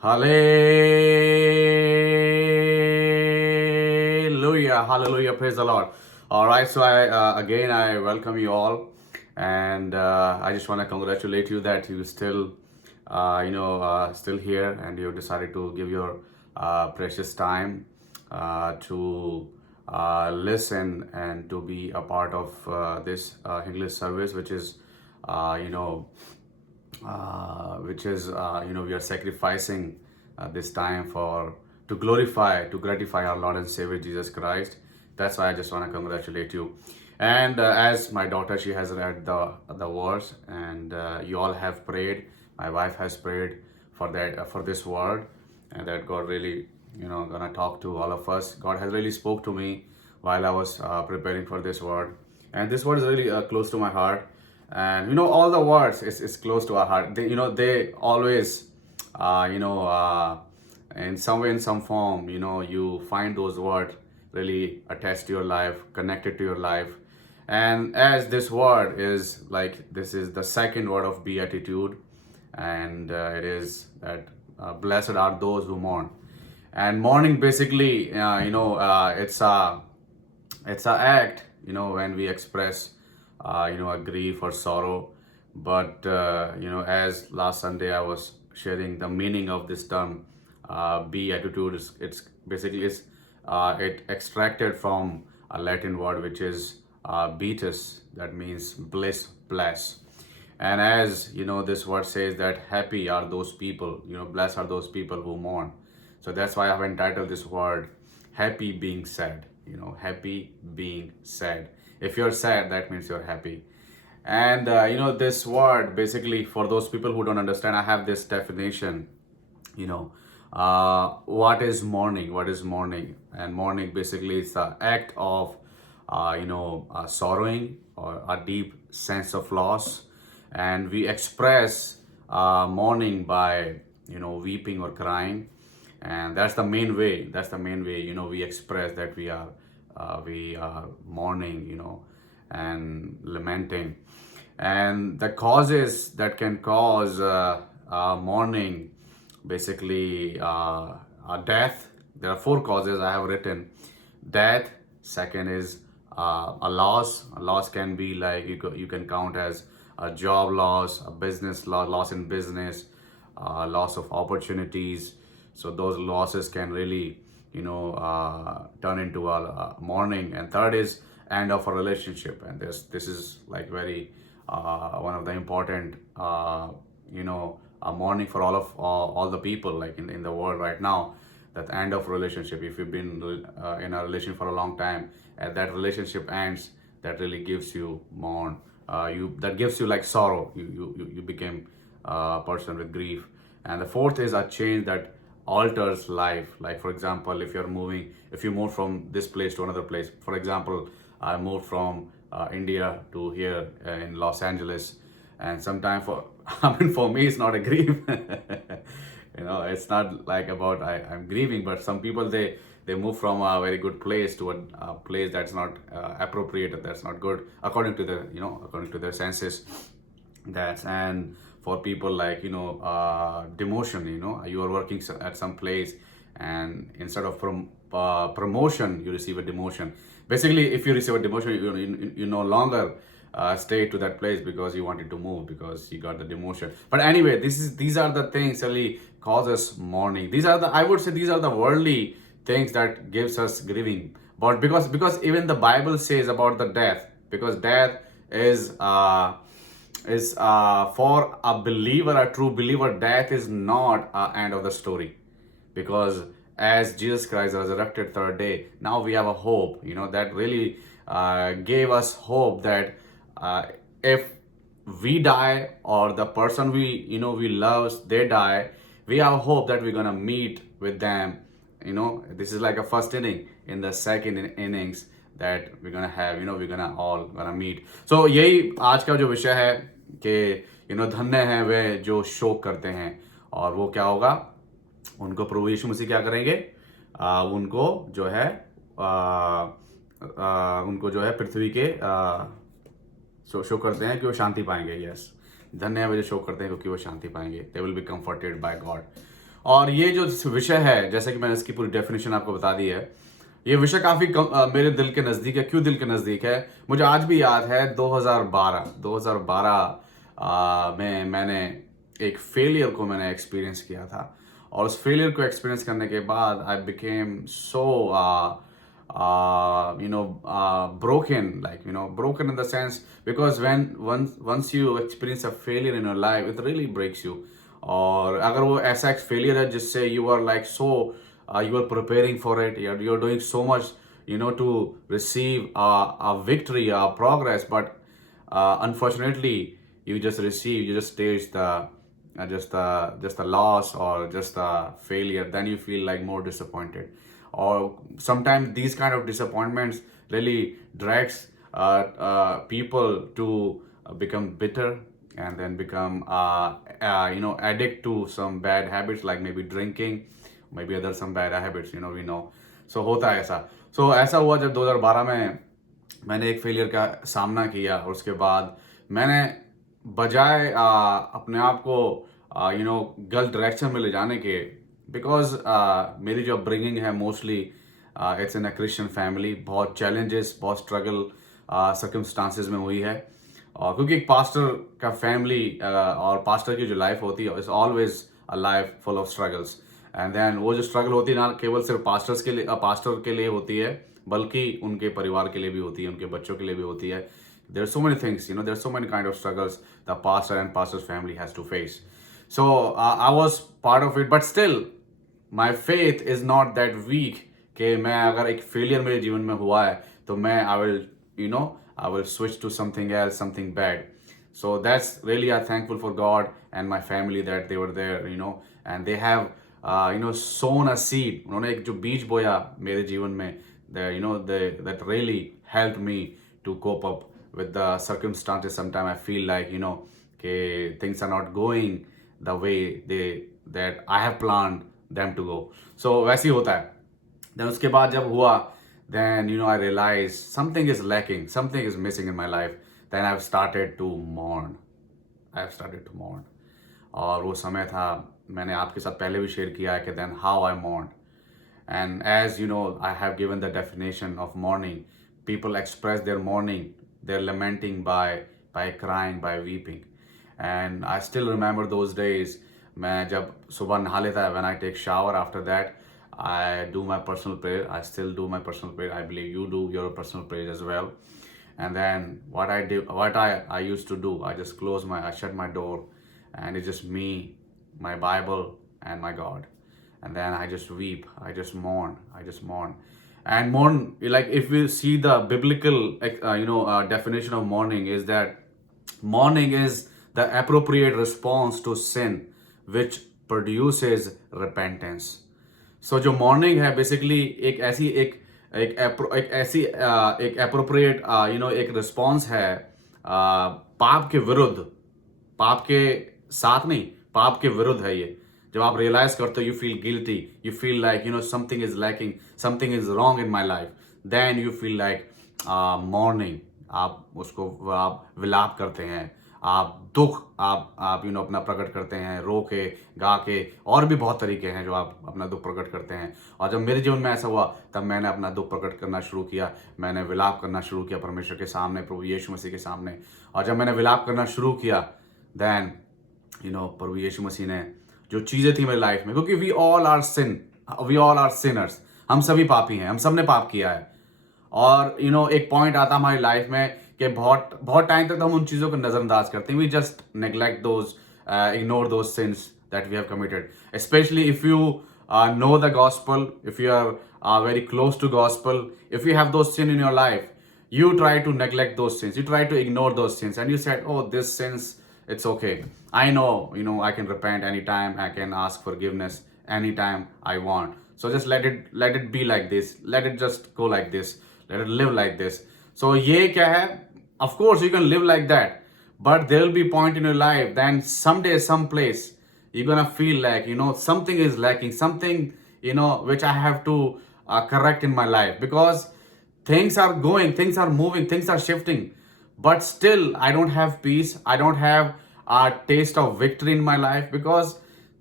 Hallelujah, hallelujah, praise the Lord. All right, so I welcome you all, and I just want to congratulate you that you still, still here, and you decided to give your precious time to listen and to be a part of this English service, which is, you know which is we are sacrificing this time for to glorify to gratify our Lord and Savior Jesus Christ. That's why I just want to congratulate you. And as my daughter, she has read the words, and you all have prayed. My wife has prayed for that for this word, and that God really gonna talk to all of us. God has really spoke to me while I was preparing for this word, and this word is really close to my heart. And all the words is close to our heart. They always in some way, in some form, you find those words really attached to your life, connected to your life. And as this word is like, this is the second word of beatitude, and it is that blessed are those who mourn. And mourning basically, it's a act, when we express a grief or sorrow. But as last Sunday I was sharing the meaning of this term, beatitude, it's basically it extracted from a Latin word which is beatus, that means bliss, bless. And as this word says that happy are those people, blessed are those people who mourn. So that's why I've entitled this word happy being sad. Happy being sad. If you're sad, that means you're happy. And this word basically, for those people who don't understand, I have this definition. What is mourning? What is mourning? And mourning basically is the act of sorrowing or a deep sense of loss. And we express mourning by weeping or crying. And that's the main way. We express that we are mourning, and lamenting. And the causes that can cause mourning, basically death. There are four causes I have written. Death. Second is a loss. A loss can be like, you can count as a job loss, a business loss in business, loss of opportunities. So those losses can really turn into a mourning. And third is end of a relationship. And this is like very one of the important a mourning for all the people, like in the world right now. That end of relationship, if you've been in a relation for a long time, and that relationship ends, that really gives you mourn. That gives you like sorrow. You became a person with grief. And the fourth is a change that alters life. Like for example, if you move from this place to another place. For example, I moved from India to here in Los Angeles. And sometimes for me it's not a grief. It's not like about I'm grieving. But some people, they move from a very good place to a place that's not appropriate, that's not good according to their senses. And for people like demotion. You are working at some place, and instead of promotion, you receive a demotion. Basically, if you receive a demotion, you no longer stay to that place because you wanted to move, because you got the demotion. But anyway, these are the things really causes mourning. I would say these are the worldly things that gives us grieving. But because even the Bible says about the death, because death is for a believer, a true believer, death is not a end of the story. Because as Jesus Christ resurrected third day, now we have a hope, that really gave us hope that if we die, or the person we love, they die, we have hope that we're gonna meet with them. This is like a first inning. In the second innings, that we're gonna have, we're gonna all gonna meet. So यही आज का जो विषय है कि धन्य हैं वे जो शोक करते हैं, और वो क्या होगा, उनको प्रभु यीशु मसीह क्या करेंगे, उनको जो है पृथ्वी के शो करते हैं कि वो शांति पाएंगे. यस, धन्य है वे जो शोक करते हैं क्योंकि वो शांति पाएंगे. They will be comforted bye God. और ये जो विषय है, जैसे कि मैंने इसकी पूरी डेफिनेशन आपको बता दी है, ये विषय काफ़ी मेरे दिल के नज़दीक है। क्यों दिल के नज़दीक है? मुझे आज भी याद है 2012 में मैंने एक फेलियर को मैंने एक्सपीरियंस किया था। और उस फेलियर को एक्सपीरियंस करने के बाद I became so broken in the sense, because when once you experience a failure in your life, it really breaks you. और अगर वो ऐसा एक फेलियर है जिससे you are like so you are preparing for it, you're doing so much to receive a victory, a progress, but unfortunately you just taste the just the loss or just the failure, then you feel like more disappointed. Or sometimes these kind of disappointments really drags people to become bitter, and then become addict to some bad habits, like maybe drinking, maybe other some bad habits, we know. So होता है ऐसा. So ऐसा हुआ जब 2012 में मैंने एक failure का सामना किया, और उसके बाद मैंने बजाय अपने आप को गलत डायरेक्शन में ले जाने के, बिकॉज मेरी जो अपब्रिंगिंग है mostly it's in a Christian family, बहुत चैलेंजेस, बहुत स्ट्रगल सर्कमस्टांसेस में हुई है। और क्योंकि एक पास्टर का फैमिली और पास्टर की जो लाइफ होती है, it's always a life full of struggles. And then वो जो स्ट्रगल होती है ना केवल सिर्फ पास्टर के लिए होती है, बल्कि उनके परिवार के लिए भी होती है, उनके बच्चों के लिए भी होती है। There are so many things, there are so many kind of struggles the pastor and pastor's family has to face. So I was part of it, but still my faith is not that weak कि मैं अगर एक failure मेरे जीवन में हुआ है तो मैं I will switch to something else, something bad. So that's really I'm thankful for God and my family that they were there, and they have sown a seed. उन्होंने एक जो बीज बोया मेरे जीवन में, that really helped me to cope up with the circumstances. Sometimes I feel like कि things are not going the way that I have planned them to go. So वैसे ही होता है. Then उसके बाद जब हुआ, then I realized something is lacking, something is missing in my life. Then I've started to mourn. और वो समय था, मैंने आपके साथ पहले भी शेयर किया है कि then how I mourned. And as you know, I have given the definition of mourning. People express their mourning, their lamenting by crying, by weeping. And I still remember those days. मैं जब सुबह नहा लेता है, when I take shower, after that I do my personal prayer. I still do my personal prayer. I believe you do your personal prayer as well. And then what I used to do, I shut my door, and it's just me, my Bible, and my God. And then I just weep, I just mourn. And mourn, like if we see the biblical definition of mourning, is that mourning is the appropriate response to sin which produces repentance. So जो mourning है basically एक appropriate एक response है पाप के विरुद्ध, पाप के साथ नहीं, पाप के विरुद्ध है ये। जब आप रियलाइज करते हो, you feel guilty, you feel like something is lacking, something is wrong in my life, then you feel like morning, आप विलाप करते हैं, आप दुख आप अपना प्रकट करते हैं, रो के, गा के, और भी बहुत तरीके हैं जो आप अपना दुख प्रकट करते हैं। और जब मेरे जीवन में ऐसा हुआ, तब मैंने अपना दुख प्रकट करना शुरू किया, मैंने विलाप करना शुरू किया परमेश्वर के सामने, प्रभु यीशु मसीह के सामने। और जब मैंने विलाप करना शुरू किया, देन प्रभु यीशु मसीह ने जो चीज़ें थी मेरी लाइफ में, क्योंकि वी ऑल आर सिनर्स, हम सभी पापी हैं, हम सब ने पाप किया है। और एक पॉइंट आता हमारी लाइफ में कि बहुत टाइम तक हम उन चीज़ों को नज़रअंदाज करते हैं, we just neglect those, ignore those since that we have committed, specially if you know the gospel, if you are very close to gospel, if you have those sin in your life, you try to neglect those sins, you try to ignore those sins, and you said, oh, this sins, it's okay, I know, I can repent anytime, I can ask forgiveness anytime I want, so just let it be like this, let it just go like this, let it live like this. So ये क्या है, of course you can live like that, but there will be point in your life, then someday, someplace, you're gonna feel like something is lacking, something which I have to correct in my life, because things are going, things are moving, things are shifting, but still I don't have peace, I don't have a taste of victory in my life, because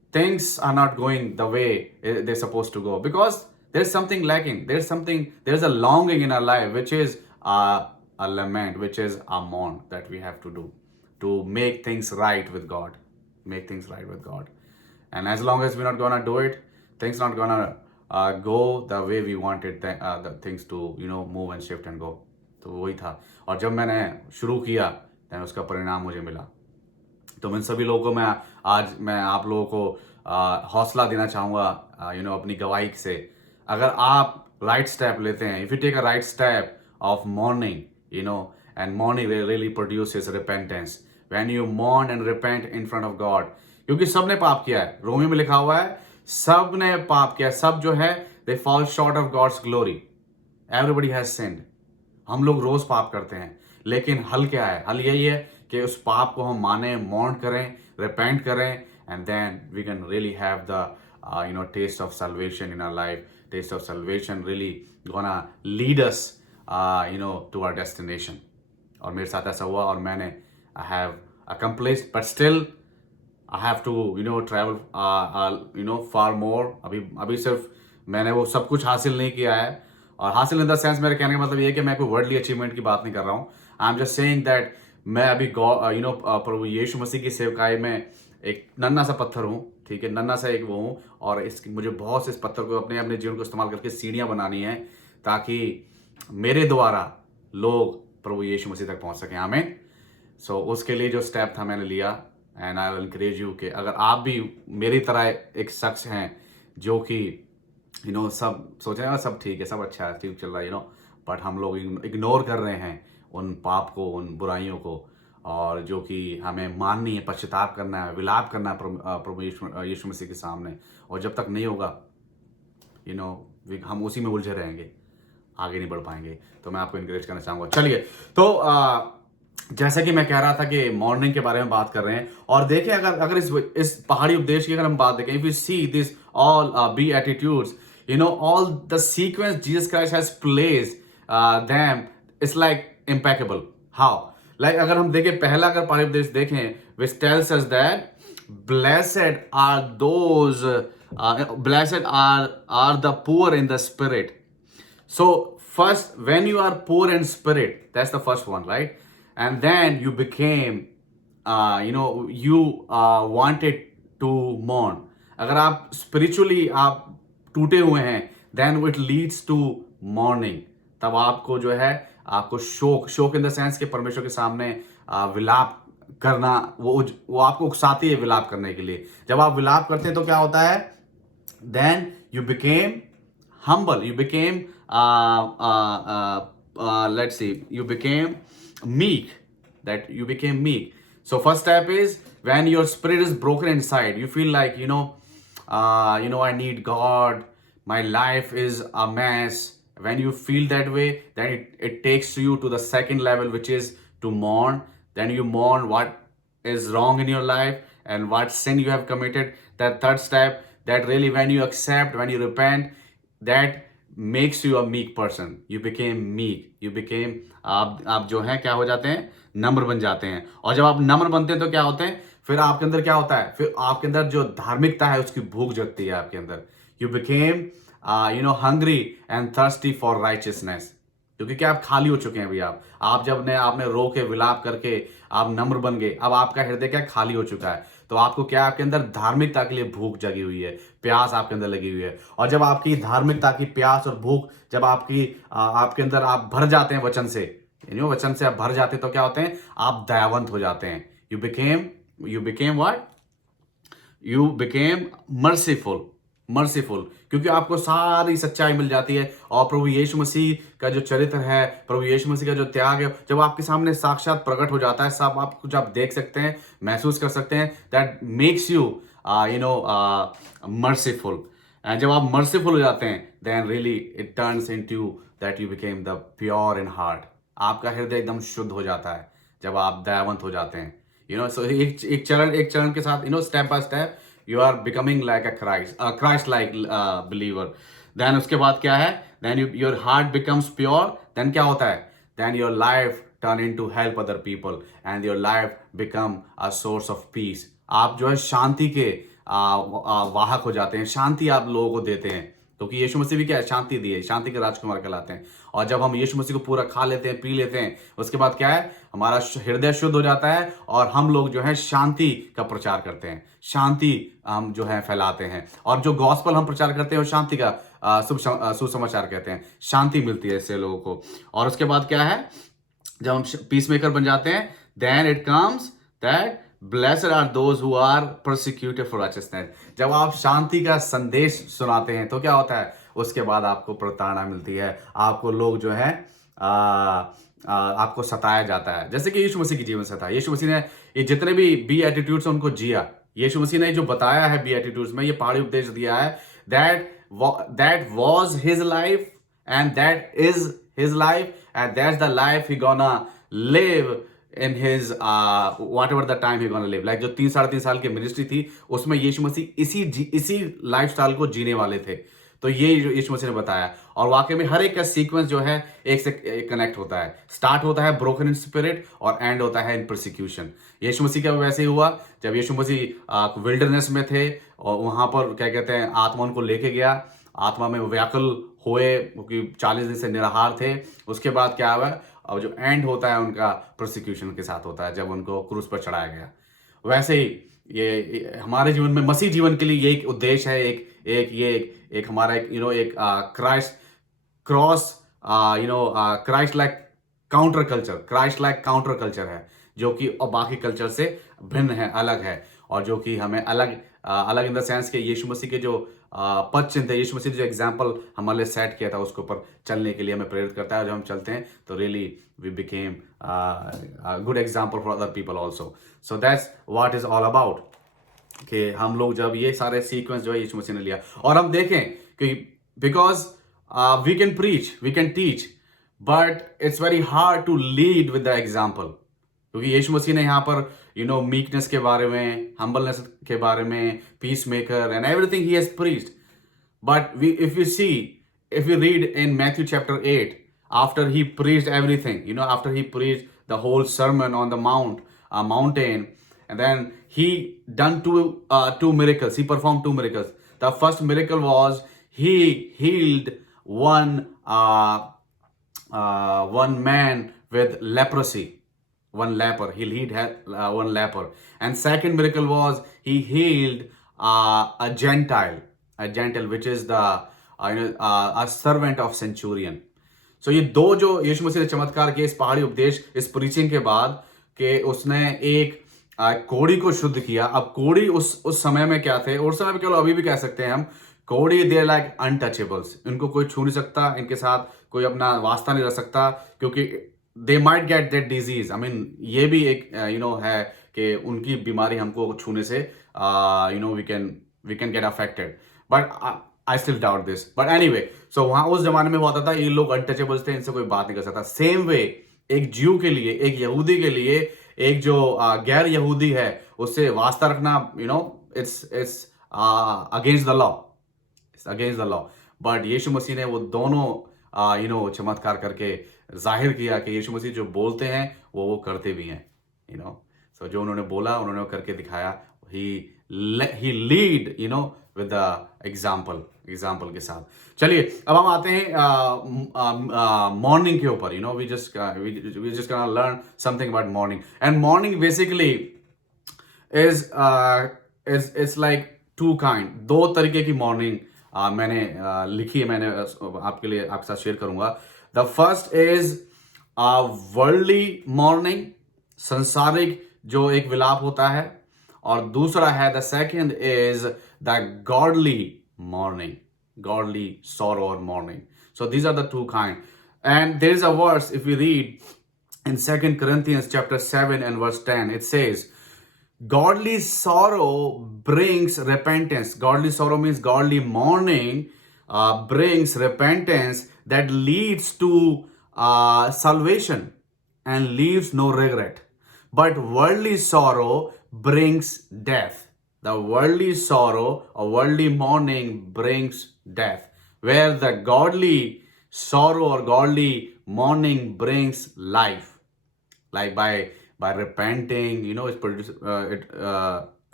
things are not going the way they're supposed to go, because there's something lacking, there's a longing in our life, which is a lament, which is a mourn that we have to make things right with God, make things right with God. And as long as we're not gonna do it, things not gonna go the way we wanted the things to move and shift and go. तो वही था, और जब मैंने शुरू किया then उसका परिणाम मुझे मिला. तो मैं सभी लोगों को मैं आप लोगों को हौसला देना चाहूँगा अपनी गवाही से. अगर आप राइट स्टेप लेते हैं, if you take a right step of morning, and morning really produces repentance. When you mourn and repent in front of God, क्योंकि सबने पाप किया है. रोमी में लिखा हुआ है सब ने पाप किया, सब जो है they fall short of God's glory. Everybody has sinned. हम लोग रोज पाप करते हैं, लेकिन हल क्या है? हल यही है कि उस पाप को हम माने, मॉर्न करें, रिपेंट करें, and then we can really have the test of salvation in our life. Test of salvation really gonna lead us to our destination. और मेरे साथ ऐसा हुआ, और मैंने I have accomplished, but still I have to travel फार मोर. अभी सिर्फ मैंने वो सब कुछ हासिल नहीं किया है, और हासिल इन द सेंस मेरे कहने का मतलब ये है कि मैं कोई वर्ल्डली अचीवमेंट की बात नहीं कर रहा हूँ. I am just saying that मैं अभी प्रभु यीशु मसीह की सेवकाई में एक नन्हा सा पत्थर हूँ, ठीक है, नन्हा सा एक वो हूँ, और मुझे बहुत से इस पत्थर को अपने जीवन को इस्तेमाल करके सीढ़ियाँ बनानी है, ताकि मेरे द्वारा लोग प्रभु यीशु मसीह तक पहुँच सकें. आमीन. सो उसके लिए जो स्टेप था मैंने लिया, and I will encourage you कि अगर आप भी मेरी तरह एक शख्स हैं जो कि सब सोच रहे हैं सब ठीक है, सब अच्छा है, ठीक चल रहा है, बट हम लोग इग्नोर कर रहे हैं उन पाप को, उन बुराइयों को, और जो कि हमें माननी है, पश्चाताप करना है, विलाप करना है प्रभु यीशु मसीह के सामने. और जब तक नहीं होगा हम उसी में उलझे रहेंगे, आगे नहीं बढ़ पाएंगे. तो मैं आपको इनकरेज करना चाहूँगा. चलिए, तो जैसा कि मैं कह रहा था कि मॉर्निंग के बारे में बात कर रहे हैं, और देखिए अगर इस पहाड़ी उपदेश की अगर हम बात देखें, if you see this all B attitudes, all the sequence Jesus Christ has placed them is like impeccable. How? Like अगर हम देखें पहला अगर पहाड़ी उपदेश देखें, which tells us that blessed are those blessed are the poor in the spirit. So first, when you are poor in spirit, that's the first one, right? And then you became you wanted to mourn. अगर आप spiritually आप टूटे हुए हैं, then it leads to mourning. तब आपको जो है आपको शोक इन द सेंस के परमेश्वर के सामने विलाप करना, वो आपको उकसाती है विलाप करने के लिए. जब आप विलाप करते हैं तो क्या होता है? then you became humble, you became let's see, you became meek. So first step is when your spirit is broken inside, you feel like I need God, my life is a mess. When you feel that way, then it takes you to the second level, which is to mourn. Then you mourn what is wrong in your life and what sin you have committed. That third step, that really when you accept, when you repent, that makes you a meek person. You became meek. You became आप जो हैं क्या हो जाते हैं? नम्र बन जाते हैं. और जब आप नम्र बनते हैं तो क्या होते हैं? फिर आपके अंदर क्या होता है? फिर आपके अंदर जो धार्मिकता है उसकी भूख जगती है आपके अंदर. You became hungry and thirsty for righteousness. क्योंकि क्या आप खाली हो चुके हैं अभी. आप जब ने आपने रो के विलाप करके आप नम्र बन गए, अब आपका हृदय क्या खाली हो चुका है. तो आपको क्या आपके अंदर धार्मिकता के लिए भूख जगी हुई है, प्यास आपके अंदर लगी हुई है. और जब आपकी धार्मिकता की प्यास और भूख जब आपके अंदर आप भर जाते हैं वचन से, वचन से आप भर जाते हैं, तो क्या होते हैं? आप दयावंत हो जाते हैं. You became what? You became merciful. क्योंकि आपको सारी सच्चाई मिल जाती है, और प्रभु यीशु मसीह का जो चरित्र है, प्रभु यीशु मसीह का जो त्याग है, जब आपके सामने साक्षात प्रकट हो जाता है, सब आप कुछ आप देख सकते हैं, महसूस कर सकते हैं. That makes you merciful. And जब आप मर्सीफुल हो जाते हैं, then really it turns into that you became the pure in heart. आपका हृदय एकदम शुद्ध हो जाता है जब आप दयावंत हो जाते हैं. सो एक चरण के साथ step by step you are becoming like a Christ like believer. Then उसके बाद क्या है? Then your heart becomes pure. Then क्या होता है? Then your life turn into help other people and your life become a source of peace. आप जो है शांति के वाहक हो जाते हैं, शांति आप लोगों को देते हैं, क्योंकि यीशु मसीह भी क्या है, शांति दी है, शांति के राजकुमार कहलाते हैं। और जब हम यीशु मसीह को पूरा खा लेते हैं, पी लेते हैं, उसके बाद क्या है, हमारा हृदय शुद्ध हो जाता है और हम लोग जो है शांति का प्रचार करते हैं, शांति हम जो है फैलाते हैं। और जो गॉस्पल हम प्रचार करते हैं वो शांति का सुसमाचार कहते हैं, शांति मिलती है इससे लोगों को। और उसके बाद क्या है, जब हम पीस मेकर बन जाते हैं, then it comes that blessed are those who are persecuted for righteousness. जब आप शांति का संदेश सुनाते हैं तो क्या होता है, उसके बाद आपको प्रताड़ना मिलती है, आपको लोग जो है आपको सताया जाता है, जैसे कि यीशु मसीह के जीवन से था। यीशु मसीह ने ये जितने भी बी एटीट्यूड्स हैं उनको जिया। यीशु मसीह ने जो बताया है बी एटीट्यूड्स में, ये पहाड़ी उपदेश दिया है, that was his life and that is his life and that's the life he gonna live in his whatever the time he gonna live, like जो 3-3.5 साल की मिनिस्ट्री थी उसमें यीशु मसीह इसी लाइफस्टाइल को जीने वाले थे। तो ये जो यीशु मसीह ने बताया, और वाकई में हर एक का सीक्वेंस जो है एक से कनेक्ट होता है। स्टार्ट होता है ब्रोकन इन स्पिरिट और एंड होता है इन परसिक्यूशन। यीशु मसीह का वैसे ही हुआ, जब यीशु मसीह विल्डरनेस में थे और वहां पर क्या कहते हैं, आत्मा उनको लेके गया, आत्मा में व्याकुल हुए क्योंकि 40 दिन से निराहार थे। उसके बाद क्या हुआ, अब जो एंड होता है उनका प्रोसिक्यूशन के साथ होता है, जब उनको क्रूस पर चढ़ाया गया। वैसे ही ये हमारे जीवन में, मसीह जीवन के लिए ये एक उद्देश्य है, एक हमारा एक Christ cross Christ like counter culture है, जो कि बाकी कल्चर से भिन्न है, अलग है, और जो कि हमें अलग इन द सेंस के यीशु मसीह के जो पद चिन्ह थे, यीशु मसीह जो एग्जाम्पल हमारे लिए सेट किया था उसके ऊपर चलने के लिए हमें प्रेरित करता है। और जब हम चलते हैं तो really we became good example for other people also. So that's what is all about, कि हम लोग जब ये सारे सीक्वेंस जो है यीशु मसीह ने लिया, और हम देखें कि because we can preach, we can teach, but it's very hard to lead with the example, क्योंकि यीशु मसीह ने यहाँ पर मीकनेस के बारे में, हम्बलनेस के बारे में, peace maker and everything he has preached. But if you read in Matthew chapter 8, after he preached everything, after he preached the whole sermon on the mountain, and then he done two miracles, he performed two miracles. The first miracle was he healed one man with leprosy. One leper, he healed one leper. And second miracle was he healed a Gentile, which is a servant of centurion. So ये दो जो यीशु मसीह ने चमत्कार किए इस पहाड़ी उपदेश, इस प्रीचिंग के बाद, कि उसने एक कोढ़ी को शुद्ध किया। अब कोढ़ी उस समय में क्या थे, उस समय में क्या, अभी भी कह सकते हैं हम, कोढ़ी दे लाइक अनटचेबल्स, इनको कोई छू नहीं सकता, इनके साथ कोई अपना वास्ता नहीं रख सकता, क्योंकि they might get that disease. I mean, ये भी एक है कि उनकी बीमारी हमको छूने से we can get affected. But I still doubt this. But anyway, so वहाँ उस जमाने में वो आता था, ये लोग अनटचेबल्स थे, इनसे कोई बात नहीं कर सकता। सेम वे एक ज्यू के लिए, एक यहूदी के लिए, एक जो गैर यहूदी है, उससे वास्ता रखना, it's against the law. It's against the law. But यीशु मसीह ने वो दोनों चमत्कार करके जाहिर किया कि यीशु मसीह जो बोलते हैं वो करते भी हैं। सो जो उन्होंने बोला उन्होंने करके दिखाया। he lead with the example के साथ। चलिए अब हम आते हैं मॉर्निंग के ऊपर। we just gonna learn something about morning. And morning basically is it's like two kind, दो तरीके की मॉर्निंग मैंने लिखी है, मैंने आपके लिए आपके साथ शेयर करूंगा। The first is worldly morning, संसारिक जो एक विलाप होता है, और दूसरा है the second is the godly morning, godly sorrow or morning. So these are the two kind. And there is a verse, if we read in 2 Corinthians chapter 7 and verse 10, it says, godly sorrow brings repentance. Godly sorrow means godly mourning brings repentance that leads to salvation and leaves no regret. But worldly sorrow brings death. The worldly sorrow or worldly mourning brings death. Where the godly sorrow or godly mourning brings life. Like by repenting,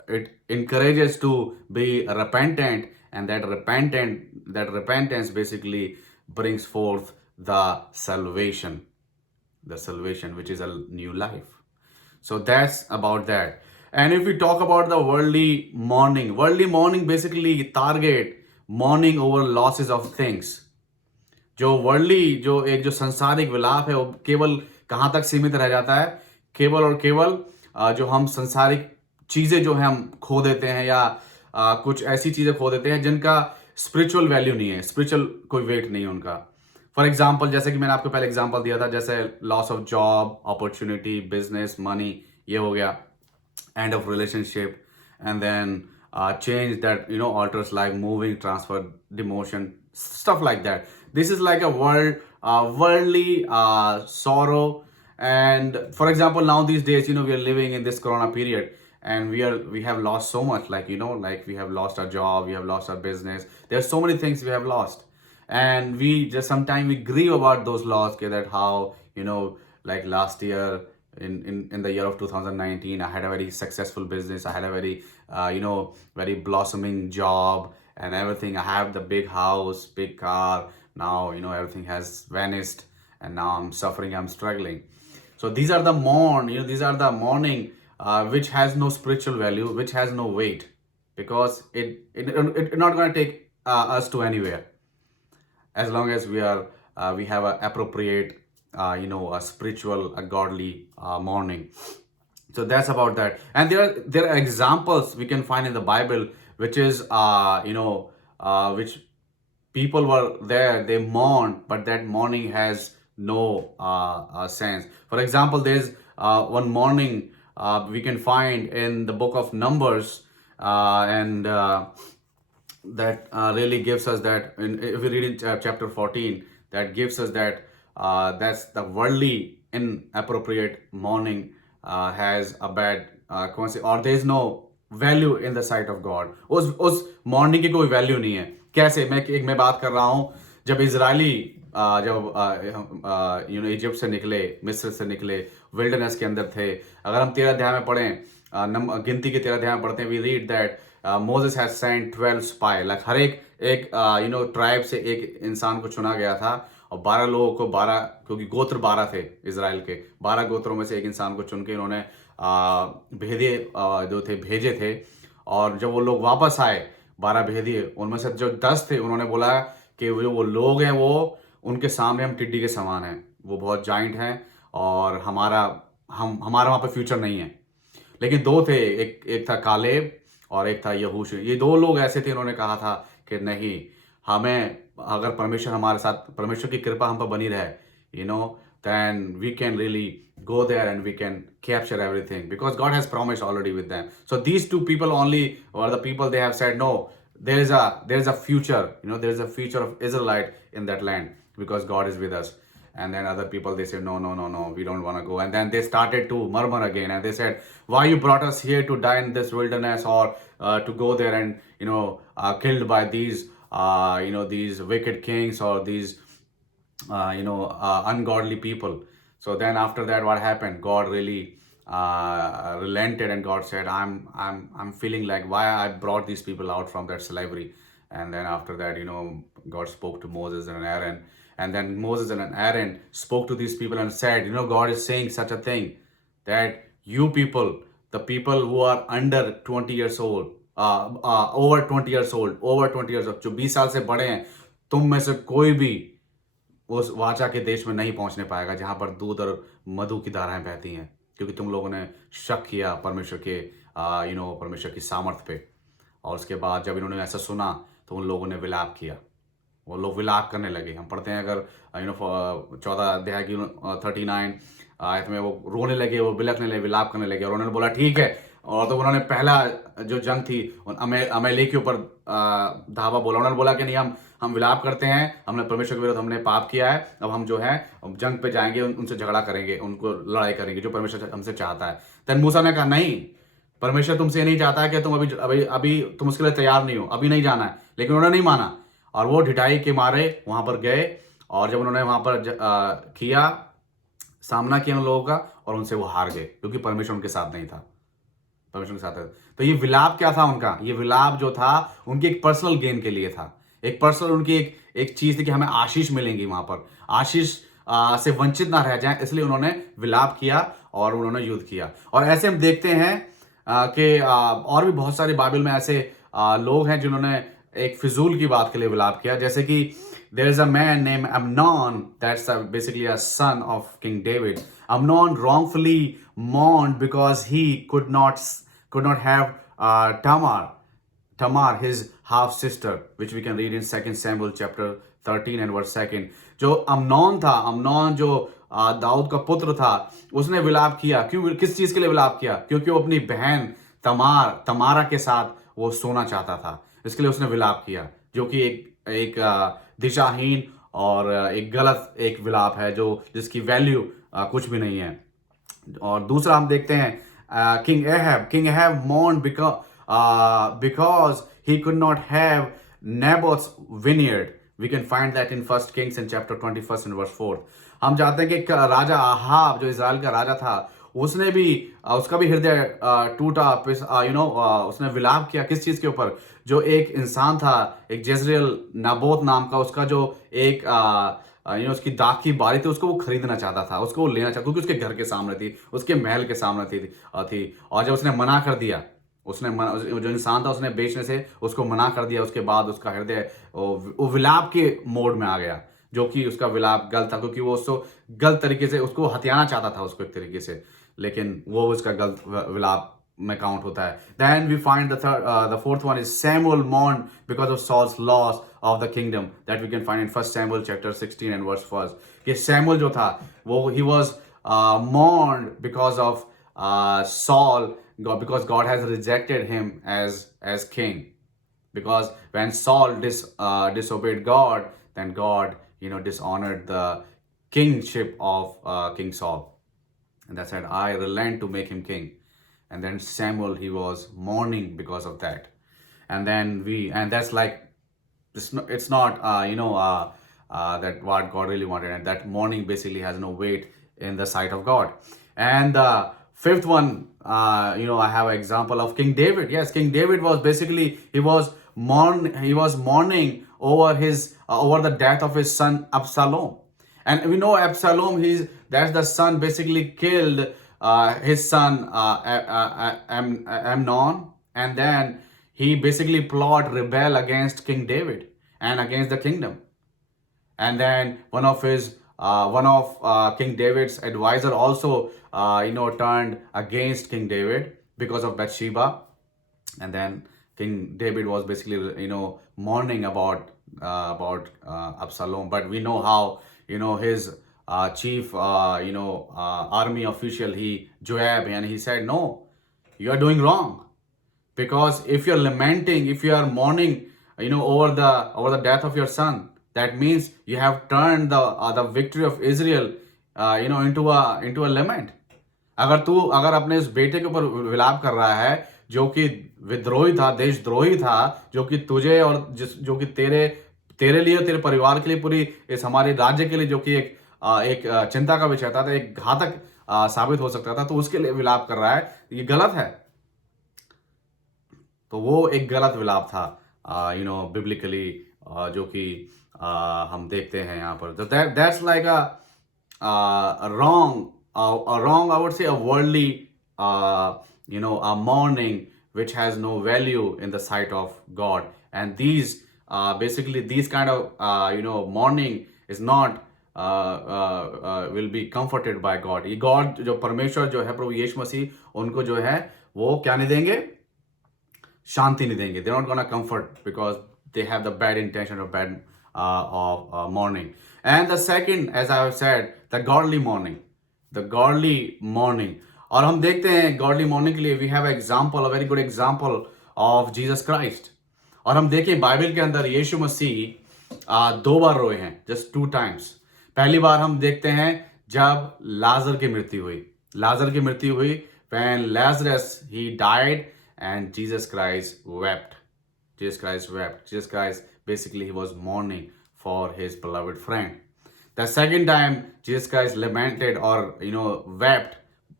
it encourages to be repentant, and that repentance basically brings forth the salvation which is a new life. So that's about that. And if we talk about the worldly morning basically target mourning over losses of things. जो worldly जो एक जो सांसारिक विलाप है वो केवल कहाँ तक सीमित रह जाता है, केवल और केवल जो हम सांसारिक चीजें जो है हम खो देते हैं, या कुछ ऐसी चीजें खो देते हैं जिनका स्पिरिचुअल वैल्यू नहीं है, स्पिरिचुअल कोई वेट नहीं है उनका. फॉर एग्जाम्पल, जैसे कि मैंने आपको पहले एग्जाम्पल दिया था, जैसे loss of job, opportunity, business, money, ये हो गया. End of relationship, and then change that alters life, moving, transfer, demotion, stuff like that. This is like a worldly sorrow. And for example, now these days, we are living in this corona period, and we have lost so much, like like we have lost our job, we have lost our business. There's so many things we have lost, and we just sometimes we grieve about those loss, okay, that how like last year, in the year of 2019, I had a very successful business, I had a very very blossoming job and everything. I have the big house, big car. Now everything has vanished, and now I'm suffering, I'm struggling. So these are the mourning which has no spiritual value, which has no weight, because it not going to take us to anywhere, as long as we have a appropriate a spiritual, a godly mourning. So that's about that. And there are examples we can find in the Bible, which is which people were there, they mourn, but that mourning has no sense. For example, there's one mourning we can find in the book of Numbers, and that really gives us that, if we read in chapter 14, that gives us that that's the worldly inappropriate mourning has a bad consequence, or there is no value in the sight of God. उस mourning की कोई value नहीं है. कैसे? मैं बात कर रहा हूँ, जब इजरायली जब इजिप्ट से निकले, मिस्र से निकले, विल्डरनेस के अंदर थे. अगर हम 13 अध्याय में पढ़ें, गिनती के 13 अध्याय में पढ़ते हैं, we read that Moses has sent 12 spy. like हर एक ट्राइब से एक इंसान को चुना गया था, और 12 लोगों को, 12 क्योंकि गोत्र 12 थे इजराइल के, 12 गोत्रों में से एक इंसान को चुन के इन्होंने भेजे थे. और जब वो लोग वापस आए, 12 भेदिए, उनमें से जो 10 थे, उन्होंने बोला कि वो लोग हैं, वो उनके सामने हम टिड्डी के समान हैं, वो बहुत जाइंट हैं, और हमारा वहाँ पे फ्यूचर नहीं है. लेकिन 2 थे, एक था कालेब और एक था यहोशू. ये 2 लोग ऐसे थे, इन्होंने कहा था कि नहीं, हमें अगर परमेश्वर हमारे साथ, परमेश्वर की कृपा हम पर बनी रहे, then we can really go there and we can capture everything, because God has promised already with them. So these 2 people only were the people, they have said, no, there is a future, there is a future of Israelite in that land, because God is with us. And then other people, they said, no, we don't want to go. And then they started to murmur again, and they said, why you brought us here to die in this wilderness, or to go there and killed by these these wicked kings, or these ungodly people. So then after that, what happened? God really relented, and God said, I'm feeling like why I brought these people out from that slavery. And then after that, God spoke to Moses and Aaron, and then Moses and Aaron spoke to these people and said, God is saying such a thing, that you people, the people who are under 20 years old, over 20 years old, जो 20 साल से बड़े हैं, तुम में से कोई भी उस वाचा के देश में नहीं पहुंचने पाएगा जहां पर दूध और मधु की धाराएं बहती हैं, क्योंकि तुम लोगों ने शक किया परमेश्वर के परमेश्वर की सामर्थ पे. और उसके बाद जब इन्होंने ऐसा सुना, तो उन लोगों ने विलाप किया, वो लोग विलाप करने लगे. हम पढ़ते हैं अगर 14 अध्याय की 39 आयत में, वो रोने लगे, वो बिलखने लगे, विलाप करने लगे. और उन्होंने बोला ठीक है. और तो उन्होंने पहला जो जंग थी अमेलेक के ऊपर धावा बोला. उन्होंने बोला कि नहीं, हम विलाप करते हैं, हमने परमेश्वर के विरुद्ध हमने पाप किया है, अब हम जो है जंग पे जाएंगे, उनसे झगड़ा करेंगे, उनको लड़ाई करेंगे, जो परमेश्वर हमसे चाहता है. तब मूसा ने कहा नहीं, परमेश्वर तुमसे नहीं चाहता है कि तुम अभी तुम उसके लिए तैयार नहीं हो, अभी नहीं जाना है. लेकिन उन्होंने नहीं माना, और वो ढिठाई के मारे वहां पर गए, और जब उन्होंने वहां पर सामना किया उन लोगों का, और उनसे वो हार गए, क्योंकि परमेश्वर उनके साथ नहीं था. परमेश्वर के साथ है। तो ये विलाप क्या था उनका? ये विलाप जो था उनके एक पर्सनल गेन के लिए था। एक पर्सनल उनकी एक चीज थी कि हमें आशीष मिलेंगी, वहां पर आशीष से वंचित ना रह जाए, इसलिए उन्होंने विलाप किया और उन्होंने युद्ध किया। और ऐसे हम देखते हैं कि और भी बहुत सारे बाइबल में ऐसे लोग हैं जिन्होंने एक फिजूल की बात के लिए विलाप किया। जैसे कि there is a man named Amnon, that's basically a son of King David. Amnon wrongfully mourned because he could not have Tamar, his half sister, which we can read in 2 Samuel chapter 13 and verse 2. जो अमनोन था, अमनोन जो दाऊद का पुत्र था, उसने विलाप किया। क्यों? किस चीज के लिए विलाप किया? क्योंकि वो अपनी बहन तमारा के साथ वो सोना चाहता था, इसके लिए उसने विलाप किया, जो कि एक दिशाहीन और एक गलत एक विलाप है, जो जिसकी वैल्यू कुछ भी नहीं है। और दूसरा हम देखते हैं king अहब mourned because he could not have Naboth's vineyard. We can find that in 1 Kings in chapter 21 and verse 4. हम जानते हैं कि राजा आहाब जो इजराइल का राजा था, उसने भी उसका भी हृदय टूटा, उसने विलाप किया। किस चीज के ऊपर? जो एक इंसान था, एक जेजरेल नाबोत नाम का, उसका जो एक उसकी दाख की बारी थी, उसको वो खरीदना चाहता था, उसको वो लेना चाहता, क्योंकि उसके घर के सामने थी, उसके महल के सामने थी। और जब उसने मना कर दिया, जो इंसान था उसने बेचने से उसको मना कर दिया, उसके बाद उसका हृदय वो विलाप के मोड में आ गया, जो कि उसका विलाप गलत था, क्योंकि वो उसको गलत तरीके से उसको हथियाना चाहता था उसको एक तरीके से, लेकिन वो उसका गलत विलाप में काउंट होता है। Then we find the fourth one is Samuel mourned because of Saul's loss of the kingdom, that we can find in 1 Samuel chapter 16 and verse 1. कि सैमुअल जो था वो he was mourned because of Saul, because God has rejected him as king. Because when Saul disobeyed God, then God dishonored the kingship of King Saul, and that said, I relent to make him king. And then Samuel, he was mourning because of that. And then and that's like, it's not that what God really wanted, and that mourning basically has no weight in the sight of God. And the fifth one, I have an example of King David. Yes, King David was basically, he was mourning over over the death of his son Absalom. And we know Absalom, that's the son basically killed his son Amnon, and then he basically plot rebel against King David and against the kingdom. And then one of King David's advisor also turned against King David because of Bathsheba. And then King David was basically mourning about Absalom. But we know how his chief army official, Joab, and he said, no, you are doing wrong, because if you're lamenting, if you are mourning over the death of your son, that means you have turned the victory of Israel into a lament. अगर अपने इस बेटे के ऊपर विलाप कर रहा है, जो कि विद्रोही था, देशद्रोही था, जो कि तुझे और जो कि तेरे लिए, तेरे परिवार के लिए, पूरी इस हमारे राज्य के लिए, जो कि एक चिंता का विषय था, एक घातक साबित हो सकता था, तो उसके लिए विलाप कर रहा है, ये गलत है। तो वो एक गलत विलाप था बिब्लिकली, जो कि हम देखते हैं यहाँ पर। That's like a wrong, I would say a worldly, a mourning which has no value in the sight of God. And these basically these kind of mourning is not will be comforted by God. ये God जो परमेश्वर जो है, प्रभु यीशु मसीह, उनको जो है वो क्या नहीं देंगे? शांति नहीं देंगे. They're not gonna comfort, because they have the bad intention of bad mourning. And the second, as I have said, the godly mourning. The godly mourning. और हम देखते हैं godly mourning के लिए we have example, a very good example of Jesus Christ. और हम देखें Bible के अंदर यीशु मसीह 2 बार रोए हैं, just 2 times. पहली बार हम देखते हैं जब लाजर की मृत्यु हुई. लाजर की मृत्यु हुई when Lazarus he died and Jesus Christ wept. Jesus Christ wept. Jesus Christ basically he was mourning for his beloved friend. The second time Jesus Christ lamented or wept